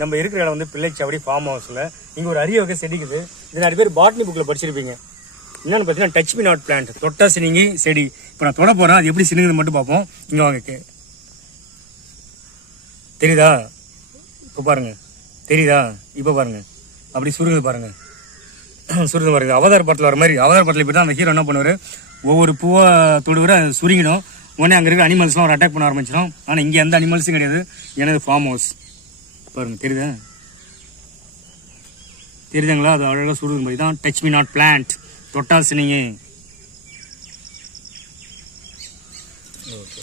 நம்ம இருக்கிற இடம் வந்து பிள்ளைச்சாவடி ஃபார்ம் ஹவுஸில் இங்கே ஒரு அரிய வகை செடிக்குது. இது நிறைய பேர் பாட்னி புக்கில் படிச்சிருப்பீங்க. என்னென்னு பார்த்தீங்கன்னா டச் மீ நாட் பிளான்ட், தொட்டா சினிங்கி செடி. இப்போ நான் தொட போகிறேன், அது எப்படி சினுங்குது மட்டும் பார்ப்போம். இங்கே வாங்க, தெரியுதா? இப்போ பாருங்க, தெரியுதா? இப்போ பாருங்க, அப்படி சுருங்குது பாருங்க, சுருங்குது பாருங்க. அவதார் படத்தில் வர மாதிரி. அவதார் படத்தில் இப்படி தான் அந்த ஹீரோ என்ன பண்ணுவார், ஒவ்வொரு பூவை தொடுவிட சுருங்கிடும். உடனே அங்கே இருக்க அனிமல்ஸ்லாம் ஒரு அட்டாக் பண்ண ஆரம்பிச்சிடும். ஆனால் இங்கே எந்த அனிமல்ஸும் கிடையாது. எனது ஃபார்ம் ஹவுஸ் பாருங்க, தெரியுதா? தெரியுதுங்களா? அது அழகாக சுடுது மாதிரி தான் டச் மீ நாட் பிளான்ட், தொட்டா சினிங்கி. ஓகே.